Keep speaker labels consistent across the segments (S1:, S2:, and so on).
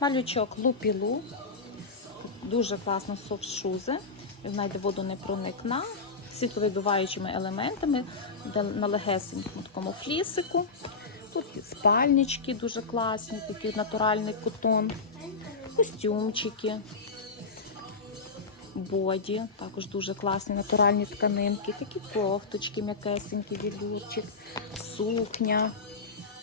S1: Малючок лупілу. Дуже класно софт-шузи. Знайде водонепроникна, світловидуваючими елементами, на легесенькому такому флісику. Тут спальнички дуже класні, такий натуральний кутон, костюмчики, боді, також дуже класні натуральні тканинки, такі кофточки, м'якесенькі, вілюрчик, сукня.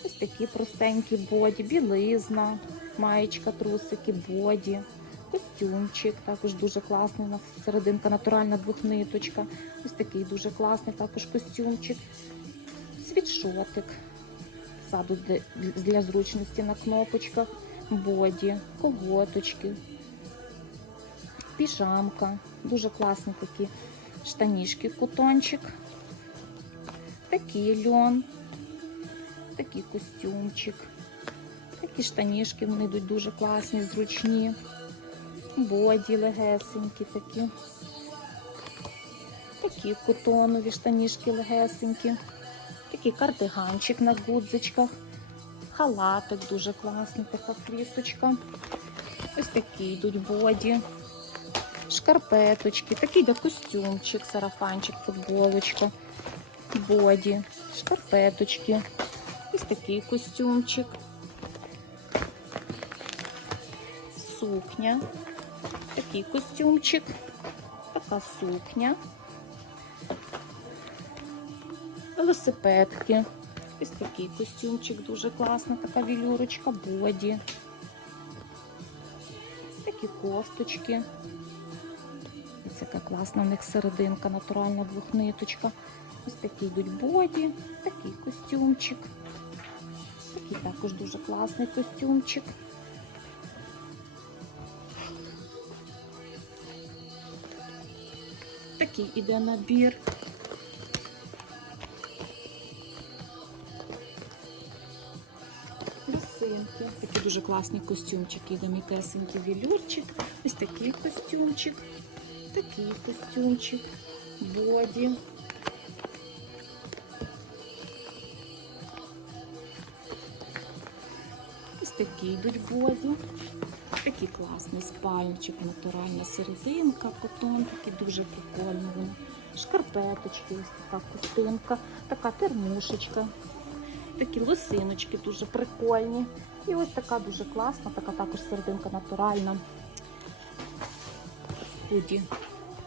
S1: Ось такі простенькі боді, білизна, маєчка, трусики, боді, костюмчик, також дуже класний. У нас серединка натуральна двохниточка. Ось такий дуже класний також костюмчик. Світшотик. Ззаду для, зручності на кнопочках, боді, колготочки, піжамка. Дуже класні такі штанішки, кутончик. Такий льон такий костюмчик, такі штанішки, вони йдуть дуже класні, зручні. Боді легесенькі такі. Такі котонові штанішки легесенькі. Такий кардиганчик на гудзичках. Халатик дуже класний, така флісочка. Ось такі йдуть боді. Шкарпеточки, такий де костюмчик, сарафанчик, футболочка, боді, шкарпеточки. Ось такий костюмчик. Сукня. Такий костюмчик. Така сукня. Велосипедки. Ось такий костюмчик, дуже класна, така вілюрочка, боді. Такі кофточки. Ось яка класна в них серединка, натуральна двохниточка. Ось такі йдуть боді, такий костюмчик. Такий також дуже класний костюмчик. Такий іде набір. Лосинки. Такий дуже класний костюмчик. Іде м'якесенький вілюрчик. Ось такий костюмчик. Такий костюмчик. Боді. Такі йдуть боді. Такий класний спальничок, натуральна серединка, котон, такий дуже прикольний. Шкарпеточки, ось така костинка, така термушечка. Такі лосиночки дуже прикольні. І ось така дуже класна, така також серединка натуральна. Худі